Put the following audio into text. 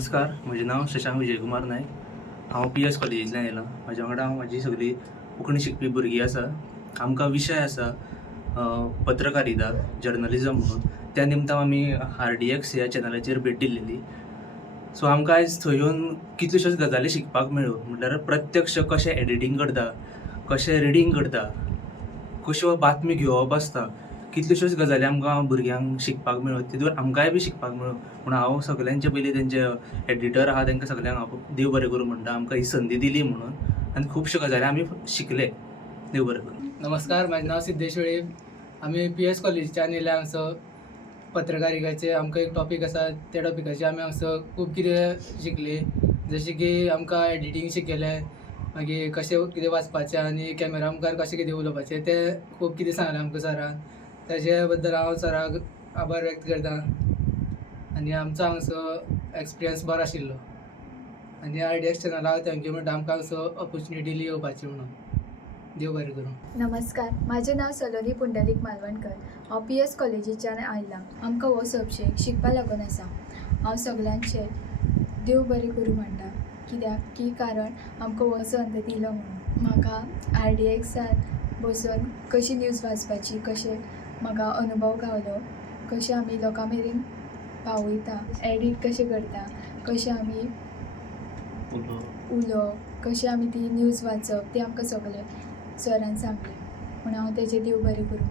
नमस्कार, म्हजें नांव शशांक विजयकुमार नायक. हांव PS कॉलेजींतल्यान येयलां. म्हाज्या वांगडा म्हाजी सगळीं कोंकणी शिकपी भुरगीं आसा. आमकां विशय आसा पत्रकारिता, जर्नलिजम म्हणून. त्या निमतान आमी RDX ह्या चॅनलाचेर भेट दिल्ली. सो आमकां आयज थंय येवन कितल्योश्योच गजाली शिकपाक मेळ्ळ्यो. म्हणल्यार प्रत्यक्ष कशें एडिटींग करता, कशें रिडींग करता, कश्यो बातमी घेवप आसता, कितल्योश्योच गजाली आमकां भुरग्यांक शिकपाक मेळ्ळ्यो. तितून आमकांय बी शिकपाक मेळ्ळ्यो. पूण हांव सगल्यांचे पयलीं तेंचे एडिटर आहा तांकां सगल्यांक हांव देव बरें करूं म्हणटा, आमकां ही संदी दिली म्हणून. आनी खुबश्यो गजाली आमी शिकले. देव बरें करूं. नमस्कार, म्हाजें नांव सिद्धेश वेळीप. आमी PS कॉलेजीच्यान येयल्या हांगसर पत्रकारितेचे आमकां एक टॉपीक आसा. त्या टॉपिकाचेर आमी हांगसर खूब कितें शिकली. जशें की आमकां एडिटींग शिकयलें, मागीर कशें कितें वाचपाचें आनी कॅमेरा मुखार कशें कितें उलोवपाचें तें खूब कितें सांगलें आमकां सरान. ताचे बद्दल हांव सराक आभार व्यक्त करतां. आनी आमचो हांगसर एक्सपिरियन्स बरो आशिल्लो. आनी RDX चॅनलाक थँक्यू म्हणटा आमकां हांगसर ऑपॉर्च्युनिटी दिली येवपाची म्हणून. देव बरें करूं. नमस्कार, म्हजें नांव सलोनी पुंडलीक मालवणकर. हांव PS कॉलेजीच्यान आयलां. आमकां हो सब्जेक्ट शिकपा लागून आसा. हांव सगल्यांचे देव बरें करूं म्हणटा, कित्याक की कारण आमकां हो संद दिलो म्हणून. म्हाका RDXार बसून कशी न्यूज वाचपाची, कशें म्हाका अनुभव गावलो, कशें आमी लोकां मेरेन पावयता, एडीट कशें करता, कशें आमी उलोवप, कशें आमी ती न्यूज वाचप, तें आमकां सगळें सरान सांगलें. म्हूण हांव तेजें देव बरें करूं.